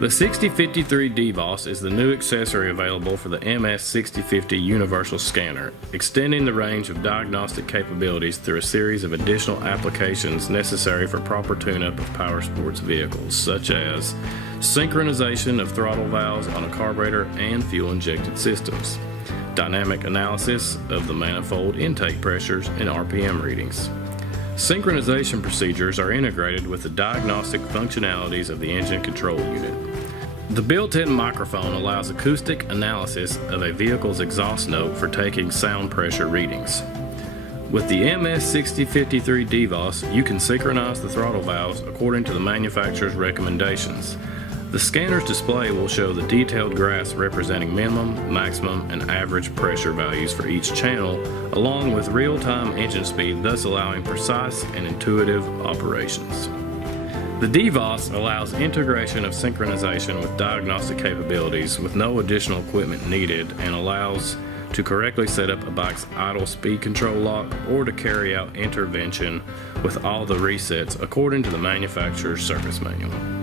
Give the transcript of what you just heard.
The 6053 DIVAS is the new accessory available for the MS6050 universal scanner, extending the range of diagnostic capabilities through a series of additional applications necessary for proper tune-up of powersports vehicles, such as synchronization of throttle valves on a carburetor and fuel-injected systems, dynamic analysis of the manifold intake pressures and RPM readings. Synchronization procedures are integrated with the diagnostic functionalities of the engine control unit. The built-in microphone allows acoustic analysis of a vehicle's exhaust note for taking sound pressure readings. With the MS6053 DIVAS, you can synchronize the throttle valves according to the manufacturer's recommendations. The scanner's display will show the detailed graphs representing minimum, maximum, and average pressure values for each channel, along with real-time engine speed, thus allowing precise and intuitive operations. The DIVAS allows integration of synchronization with diagnostic capabilities with no additional equipment needed, and allows to correctly set up a bike's idle speed control lock or to carry out intervention with all the resets according to the manufacturer's service manual.